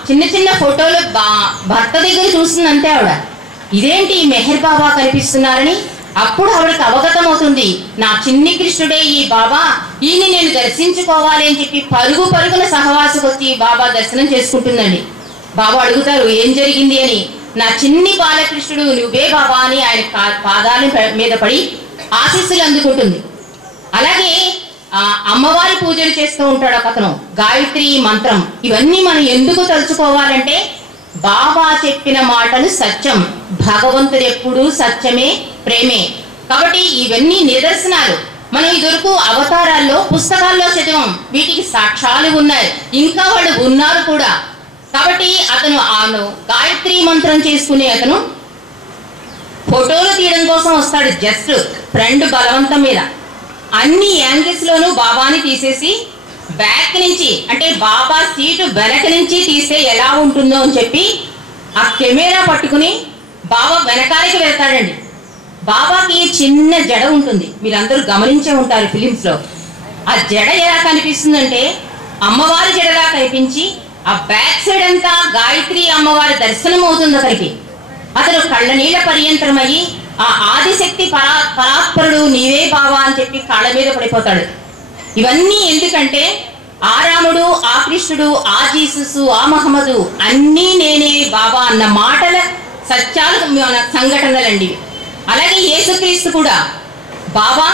చిన్న చిన్న ఫోటోలు భర్త దగ్గర చూస్తుందంటే ఆవిడ, ఇదేంటి మెహర్ బాబా కనిపిస్తున్నారని. అప్పుడు ఆవిడకి అవగతం అవుతుంది, నా చిన్ని కృష్ణుడే ఈ బాబా, ఈయన నేను దర్శించుకోవాలి అని చెప్పి పరుగున సహవాసకొచ్చి బాబా దర్శనం చేసుకుంటుందండి. బాబా అడుగుతారు ఏం జరిగింది అని. నా చిన్ని బాలకృష్ణుడు నువ్వే బాబా అని ఆయన పాదాల మీద పడి ఆశీస్సులు అందుకుంటుంది. అలాగే అమ్మవారి పూజలు చేస్తూ ఉంటాడు ఒకతను, గాయత్రి మంత్రం. ఇవన్నీ మనం ఎందుకు తలుచుకోవాలంటే బాబా చెప్పిన మాటలు సత్యం, భగవంతుడు ఎప్పుడూ సత్యమే, ప్రేమే. కాబట్టి ఇవన్నీ నిదర్శనాలు. మనం ఇదివరకు అవతారాల్లో పుస్తకాల్లో చదివాం, వీటికి సాక్ష్యాలు ఉన్నాయి, ఇంకా వాళ్ళు ఉన్నారు కూడా. కాబట్టి అతను గాయత్రి మంత్రం చేసుకునే అతను ఫోటోలు తీయడం కోసం వస్తాడు, జస్ట్ ఫ్రెండ్ బలవంతం మీద. అన్ని యాంగిల్స్ లోనూ బాబాని తీసేసి బ్యాక్ నుంచి, అంటే బాబా సీటు వెనక నుంచి తీస్తే ఎలా ఉంటుందో అని చెప్పి ఆ కెమెరా పట్టుకుని బాబా వెనకాలకి వెళ్తాడండి. బాబాకి చిన్న జడ ఉంటుంది, మీరందరూ గమనించే ఉంటారు ఫిలిమ్స్ లో. ఆ జడ ఎలా కనిపిస్తుందంటే అమ్మవారి జడలా కనిపించి ఆ బ్యాక్ సైడ్ అంతా గాయత్రి అమ్మవారి దర్శనం అవుతుంది అతనికి. అతను కళ్ళ నీళ్ళ పర్యంతరమయ్యి ఆ ఆదిశక్తి పరాత్పరుడు నీవే బాబా అని చెప్పి కాళ్ళ మీద పడిపోతాడు. ఇవన్నీ ఎందుకంటే ఆ రాముడు, ఆ కృష్ణుడు, ఆ జీసస్, ఆ మహమ్మదు అన్నీ నేనే బాబా అన్న మాటల సత్యాలు సంఘటనలండి. అలాగే యేసుక్రీస్తు కూడా బాబా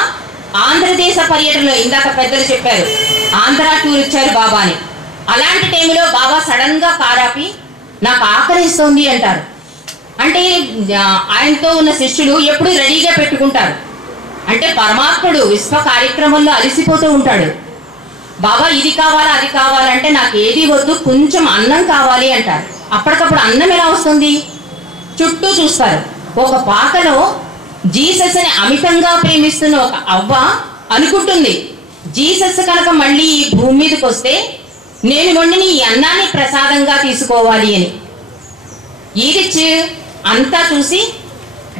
ఆంధ్రదేశ పర్యటనలో, ఇందాక పెద్దలు చెప్పారు ఆంధ్ర టూర్ ఇచ్చారు బాబా అని. అలాంటి టైంలో బాబా సడన్ గా కారాపి నాకు ఆకలిస్తోంది అంటారు. అంటే ఆయనతో ఉన్న శిష్యులు ఎప్పుడు రెడీగా పెట్టుకుంటారు. అంటే పరమాత్ముడు విశ్వ కార్యక్రమంలో అలసిపోతూ ఉంటాడు. బాబా ఇది కావాలా అది కావాలంటే నాకు ఏది వద్దు, కొంచెం అన్నం కావాలి అంటారు. అప్పటికప్పుడు అన్నం ఎలా వస్తుంది? చుట్టూ చూస్తారు. ఒక పాకలో జీసస్ ని అమితంగా ప్రేమిస్తున్న ఒక అవ్వ అనుకుంటుంది, జీసస్ కనుక మళ్ళీ ఈ భూమి మీదకి వస్తే నేను వండిని ఈ అన్నాన్ని ప్రసాదంగా తీసుకోవాలి అని. ఈరిచ్చి అంతా చూసి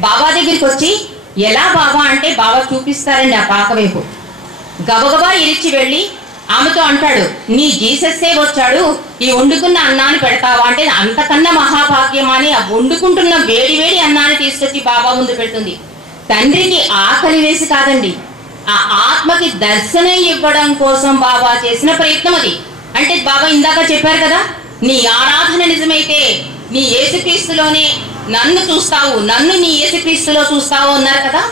బాబా దగ్గరికి వచ్చి ఎలా బాబా అంటే బాబా చూపిస్తారండి ఆ పాక వైపు. గబగబా ఇరిచి వెళ్ళి ఆమెతో అంటాడు, నీ జీసస్సే వచ్చాడు, ఈ వండుకున్న అన్నాన్ని పెడతావా అంటే అంతకన్నా మహాభాగ్యమని ఆ వండుకుంటున్న వేడి వేడి అన్నాన్ని తీసుకొచ్చి బాబా ముందు పెడుతుంది. తండ్రికి ఆకలి వేసి కాదండి, ఆ ఆత్మకి దర్శనం ఇవ్వడం కోసం బాబా చేసిన ప్రయత్నం అది. అంటే బాబా ఇందాక చెప్పారు కదా, నీ ఆరాధన నిజమైతే నీ యేసుక్రీస్తులోనే నన్ను చూస్తావు, నన్ను నీ యేసుక్రీస్తులో చూస్తావు అన్నారు కదా.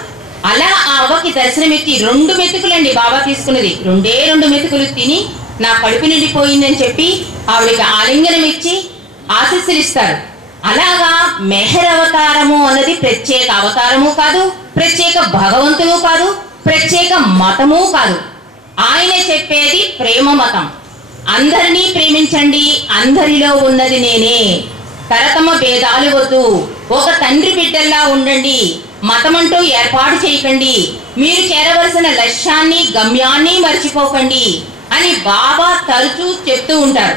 అలా ఆ అవ్వకి దర్శనమిచ్చి 2 మెతుకులండి బాబా తీసుకున్నది. 2 మెతుకులు తిని నా కడుపు నిండిపోయిందని చెప్పి ఆవిడకి ఆలింగనం ఇచ్చి ఆశీస్సులు ఇస్తారు. అలాగా మెహర్ అవతారము అన్నది ప్రత్యేక అవతారము కాదు, ప్రత్యేక భగవంతుడు కాదు, ప్రత్యేక మతము కాదు. ఆయన చెప్పేది ప్రేమ మతం. అందరినీ ప్రేమించండి, అందరిలో ఉన్నది నేనే, తరతమ భేదాలు వద్దు, ఒక తండ్రి బిడ్డల్లా ఉండండి, మతమంటూ ఏర్పాటు చేయకండి, మీరు చేరవలసిన లక్ష్యాన్ని గమ్యాన్ని మర్చిపోకండి అని బాబా తరచూ చెప్తూ ఉంటారు.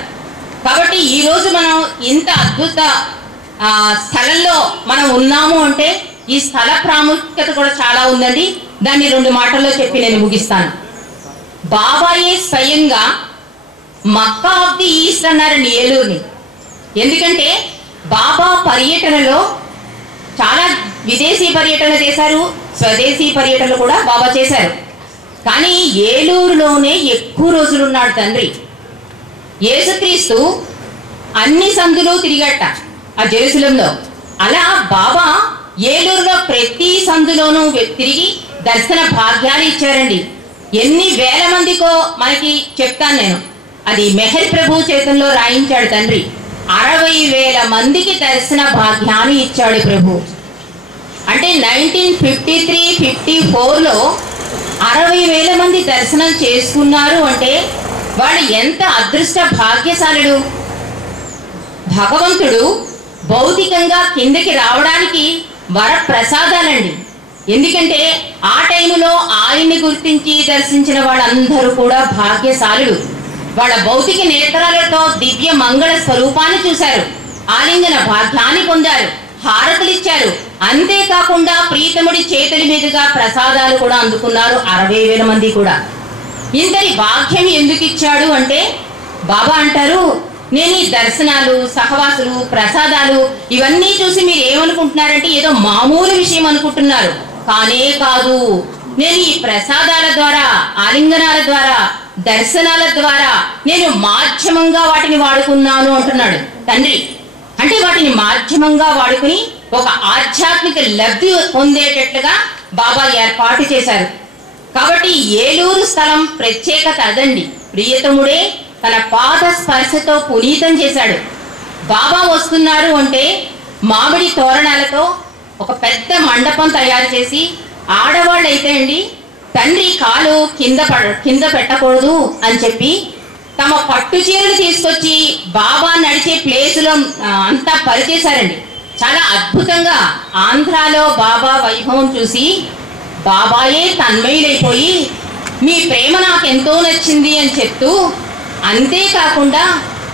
కాబట్టి ఈరోజు మనం ఇంత అద్భుత స్థలంలో మనం ఉన్నాము అంటే ఈ స్థల ప్రాముఖ్యత కూడా చాలా ఉందండి. దాన్ని 2 మాటల్లో చెప్పి నేను ముగిస్తాను. బాబాయే స్వయంగా మక్కా ఆఫ్ ది ఈస్ట్ అన్నారండి ఏలూరుని. ఎందుకంటే బాబా పర్యటనలో చాలా విదేశీ పర్యటన చేశారు, స్వదేశీ పర్యటనలు కూడా బాబా చేశారు. కానీ ఏలూరులోనే ఎక్కువ రోజులు ఉన్నాడు తండ్రి. యేసుక్రీస్తు అన్ని సందులు తిరిగట ఆ జెరూసలంలో. అలా బాబా ఏలూరులో ప్రతి సందులోనూ తిరిగి దర్శన భాగ్యాలు ఇచ్చారండి. ఎన్ని వేల మందికో మనకి చెప్తాను నేను. అది మెహర్ ప్రభు చేతంలో రాయించాడు తండ్రి. 60,000 మందికి దర్శన భాగ్యాన్ని ఇచ్చాడు ప్రభు. అంటే 1953-54లో 60,000 మంది దర్శనం చేసుకున్నారు అంటే వాళ్ళు ఎంత అదృష్ట భాగ్యశాలుడు. భగవంతుడు భౌతికంగా కిందకి రావడానికి వరప్రసాదాలండి. ఎందుకంటే ఆ టైంలో ఆయన్ని గుర్తించి దర్శించిన వాళ్ళందరూ కూడా భాగ్యశాలుడు. వాళ్ళ భౌతిక నేత్రాలతో దివ్య మంగళ స్వరూపాన్ని చూశారు, ఆలింగన భాగ్యాన్ని పొందారు, హారతులు ఇచ్చారు. అంతేకాకుండా ప్రీతముడి చేతుల మీదుగా ప్రసాదాలు కూడా అందుకున్నారు 60,000 మంది కూడా. ఇంతటి భాగ్యం ఎందుకు ఇచ్చాడు అంటే బాబా అంటారు, నేను ఈ దర్శనాలు, సహవాసులు, ప్రసాదాలు ఇవన్నీ చూసి మీరు ఏమనుకుంటున్నారంటే ఏదో మామూలు విషయం అనుకుంటున్నారు. కానే కాదు, నేను ఈ ప్రసాదాల ద్వారా, ఆలింగనాల ద్వారా, దర్శనాల ద్వారా నేను మాధ్యమంగా వాటిని వాడుకున్నాను అంటున్నాడు తండ్రి. అంటే వాటిని మాధ్యమంగా వాడుకుని ఒక ఆధ్యాత్మిక లబ్ధి పొందేటట్లుగా బాబా ఏర్పాటు చేశారు. కాబట్టి ఏలూరు స్థలం ప్రత్యేకత అదండి. ప్రియతముడే తన పాద స్పర్శతో పునీతం చేశాడు. బాబా వస్తున్నారు అంటే మామిడి తోరణాలతో ఒక పెద్ద మండపం తయారు చేసి, ఆడవాళ్ళు అయితే అండి తండ్రి కాలు కింద పెట్టకూడదు అని చెప్పి తమ పట్టు చీరలు తీసుకొచ్చి బాబా నడిచే ప్లేసులో అంతా పరిచేశారండి. చాలా అద్భుతంగా ఆంధ్రాలో బాబా వైభవం చూసి బాబాయే తన్మయులైపోయి మీ ప్రేమ నాకు ఎంతో నచ్చింది అని చెప్తూ, అంతేకాకుండా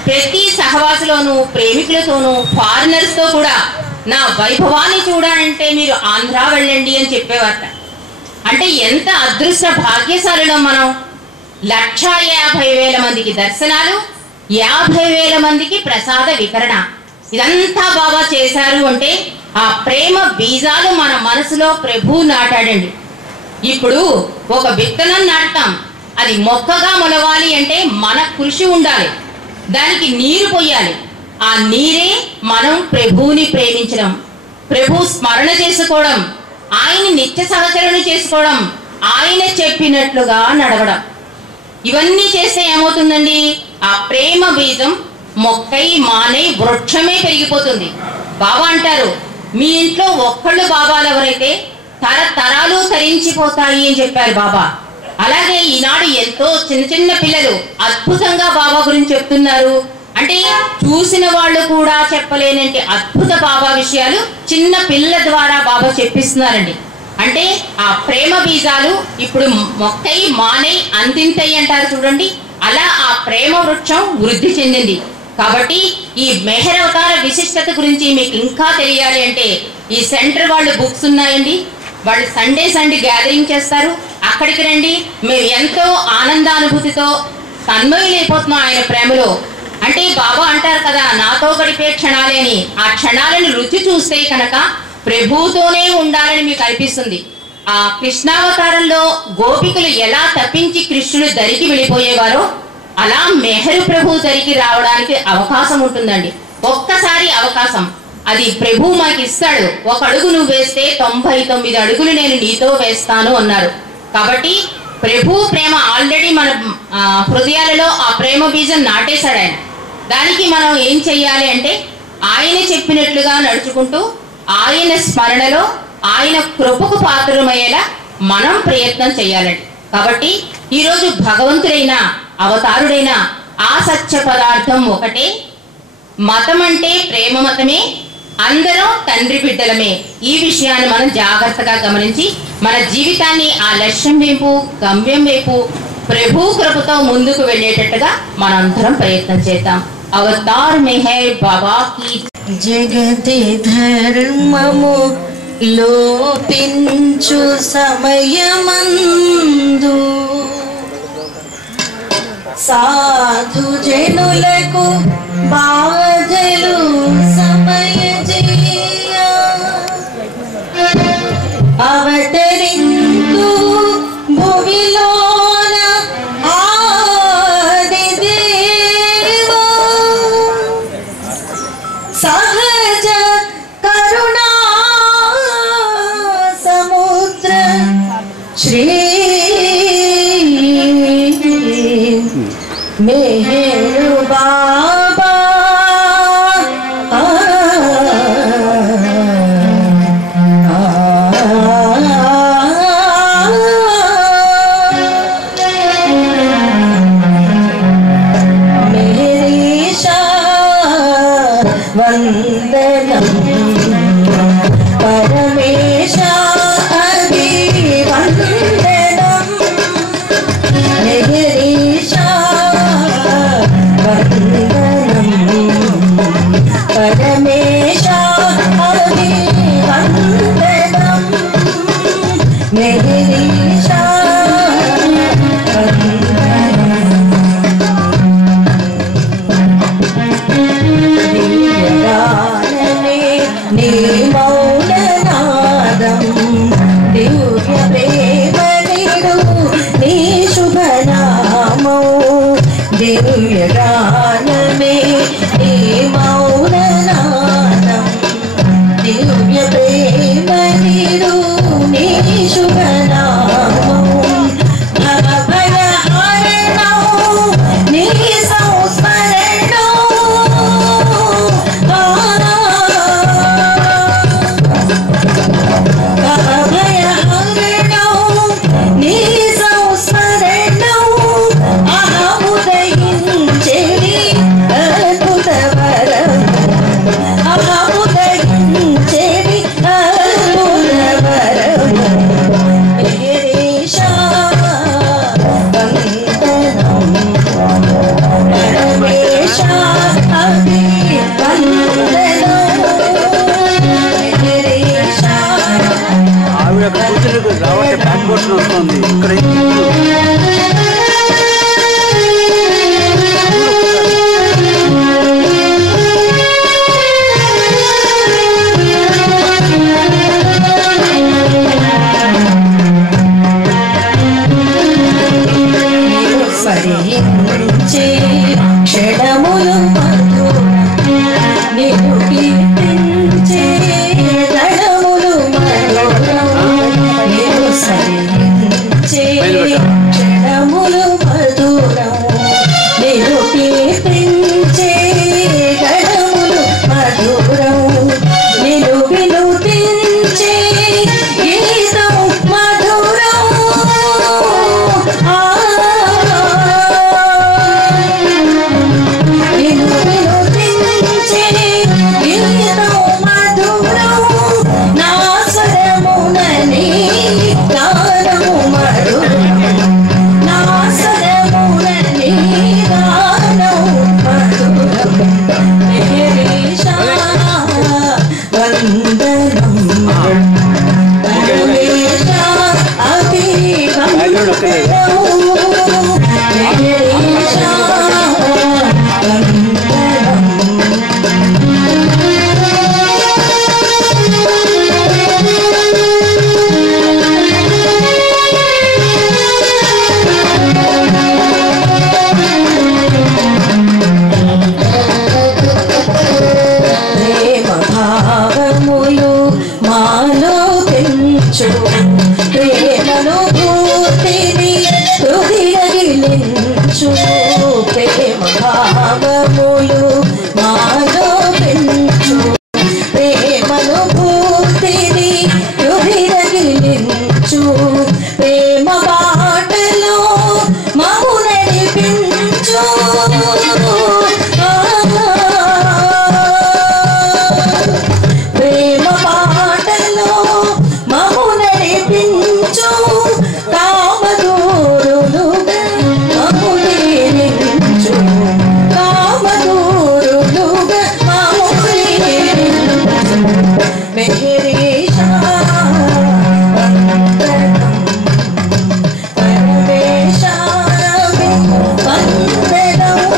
ప్రతి సహవాసులోనూ ప్రేమికులతోనూ ఫారినర్స్తో కూడా నా వైభవాన్ని చూడాలంటే మీరు ఆంధ్ర వెళ్ళండి అని చెప్పేవారట. అంటే ఎంత అదృష్ట భాగ్యశాలిలో మనం. 1,50,000 మందికి దర్శనాలు, 50,000 మందికి ప్రసాద వితరణ, ఇదంతా బాబా చేశారు అంటే ఆ ప్రేమ బీజాలు మన మనసులో ప్రభు నాటాడండి. ఇప్పుడు ఒక విత్తనం నాటుతాం, అది మొక్కగా మొలవాలి అంటే మన కృషి ఉండాలి, దానికి నీరు పోయాలి. ఆ నీరే మనం ప్రభువుని ప్రేమించడం, ప్రభు స్మరణ చేసుకోవడం, ఆయన నిత్య సహచరణ చేసుకోవడం, ఆయన చెప్పినట్లుగా నడవడం. ఇవన్నీ చేస్తే ఏమవుతుందండి? ఆ ప్రేమ బీజం మొక్కై మానై వృక్షమే పెరిగిపోతుంది. బాబా అంటారు, మీ ఇంట్లో ఒక్కళ్ళు బాబాలు ఎవరైతే తరతరాలు తరించిపోతాయి అని చెప్పారు బాబా. అలాగే ఈనాడు ఎంతో చిన్న చిన్న పిల్లలు అద్భుతంగా బాబా గురించి చెప్తున్నారు. అంటే చూసిన వాళ్ళు కూడా చెప్పలేనంటే అద్భుత బాబా విషయాలు చిన్న పిల్లల ద్వారా బాబా చెప్పిస్తున్నారండి. అంటే ఆ ప్రేమ బీజాలు ఇప్పుడు మొక్కై మానై అంతింతయి అంటారు చూడండి, అలా ఆ ప్రేమ వృక్షం వృద్ధి చెందింది. కాబట్టి ఈ మెహర్ అవతార విశిష్టత గురించి మీకు ఇంకా తెలియాలి అంటే ఈ సెంటర్ వాళ్ళు బుక్స్ ఉన్నాయండి, వాళ్ళు సండే గ్యాదరింగ్ చేస్తారు, అక్కడికి రండి. మేము ఎంతో ఆనందానుభూతితో తన్మయులైపోతున్నాం ఆయన ప్రేమలో. అంటే బాబా అంటారు కదా, నాతో గడిపే క్షణాలే అని. ఆ క్షణాలను రుచి చూస్తే కనుక ప్రభువుతోనే ఉండాలని మీకు అనిపిస్తుంది. ఆ కృష్ణావతారంలో గోపికలు ఎలా తప్పించి కృష్ణుడు దరికి వెళ్ళిపోయేవారో అలా మెహరు ప్రభు దరికి రావడానికి అవకాశం ఉంటుందండి. ఒక్కసారి అవకాశం, అది ప్రభు మాకు ఇస్తాడు. 1 అడుగు నువ్వు వేస్తే 99 అడుగులు నేను నీతో వేస్తాను అన్నారు. కాబట్టి ప్రభు ప్రేమ ఆల్రెడీ మన హృదయాలలో ఆ ప్రేమ బీజం నాటేశాడు ఆయన. దానికి మనం ఏం చెయ్యాలి అంటే ఆయన చెప్పినట్లుగా నడుచుకుంటూ ఆయన స్మరణలో ఆయన కృపకు పాత్రమయ్యేలా మనం ప్రయత్నం చేయాలండి. కాబట్టి ఈరోజు భగవంతుడైన అవతారుడైన ఆ సత్య పదార్థం ఒకటే. మతం అంటే ప్రేమ మతమే, అందరం తండ్రి బిడ్డలమే. ఈ విషయాన్ని మనం జాగ్రత్తగా గమనించి మన జీవితాన్ని ఆ లక్ష్యం వైపు, గమ్యం వైపు ప్రభు కృపతో ముందుకు వెళ్ళేటట్టుగా మనందరం ప్రయత్నం చేద్దాం. అవతార్ మెహర్ బాబా की జగతి ధర్మము లోపించు సమయమందు సాధు జనులకు బాధలు సమయజేయ అవతరింతు భువిలోన ఆదిదేవా సహజ కరుణా సముద్ర శ్రీ మెహరు బాబా మెహరీషా వందనం పరమేశ అభివందనం మెహరీషా వందనం పరమేశ అభివందనం మెహరీషా నీ మౌననాదం దివ్య ప్రేమనిడు నీ శుభనామం దివ్య గానమే నీ మౌననాదం దివ్య ప్రేమనిడు నీ శుభనామం భవభయహరణం నీ సంస్మరణం భవభయహరణం నీ సంస్మరణం అహముదయించేది అద్భుతవరం అహముదయించేది అద్భుతవరం గిరీశా వందనం పరమేశా అభివందనం గిరీశా ఆవిడ కూతురు రావటే బ్యాక్ పోర్షన్ వస్తుంది ఇక్కడ ఫలించే క్షణములు మధురం నిన్ను కీర్తించే రణములు మధురం నిన్ను ఫలించే క్షణములు మధురం నిన్ను కీర్తించే రణములు మధురం నిన్ను వినుతించే గీతం మధురం ప్రేమనుభూతిని హృదయగిలించు ప్రేమ భావములు మాలో పెంచు ప్రేమనుభూతిని హృదయగిలించు ప్రేమ బాటలో మము నడిపించు ప్రేమ బాటలో మము నడిపించు కామదూరులుగా మము నిలించు కామదూరులుగా మము నిలించు మెహరీషా వందనం పరమేశా వందనం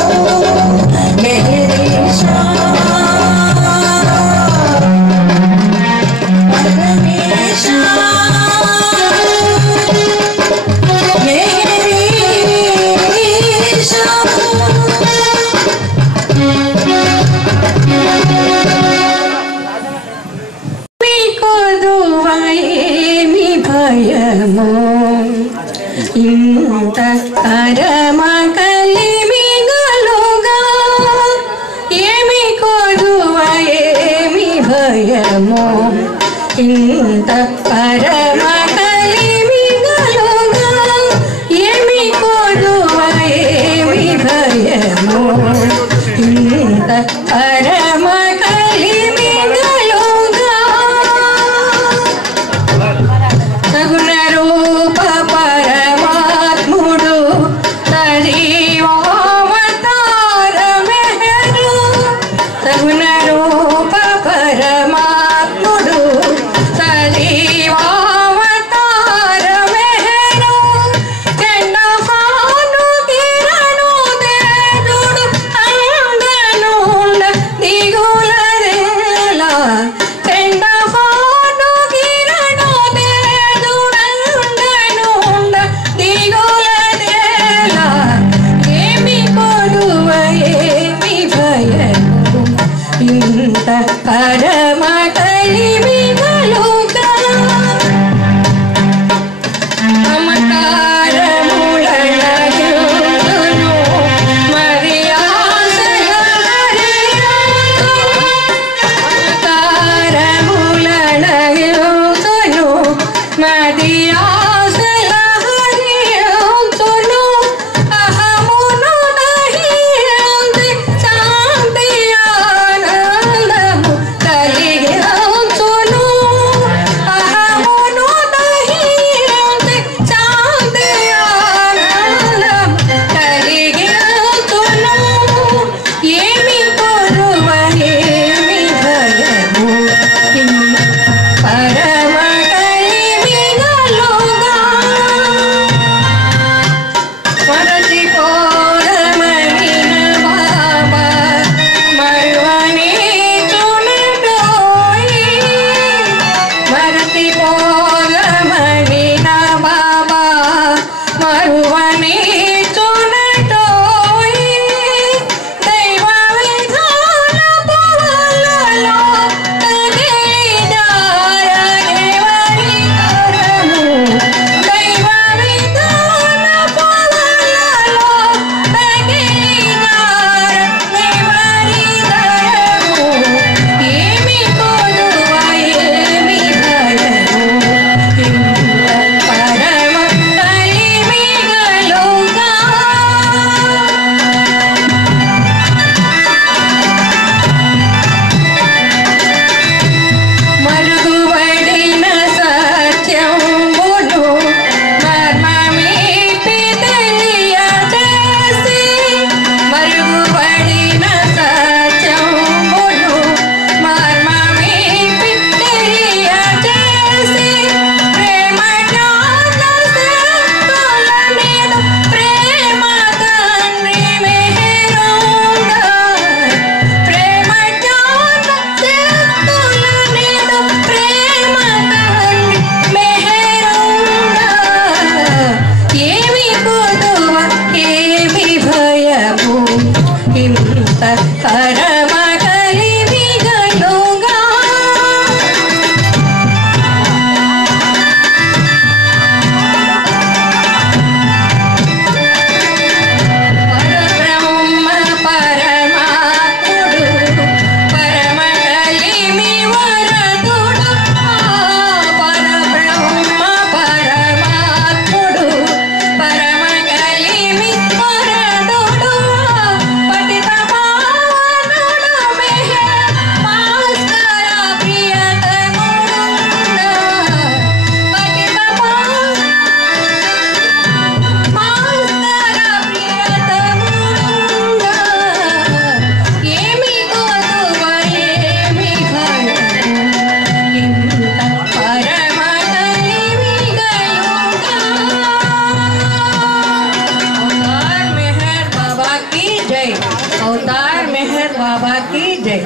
अवतार मेहर बाबा की जय।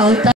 अवतार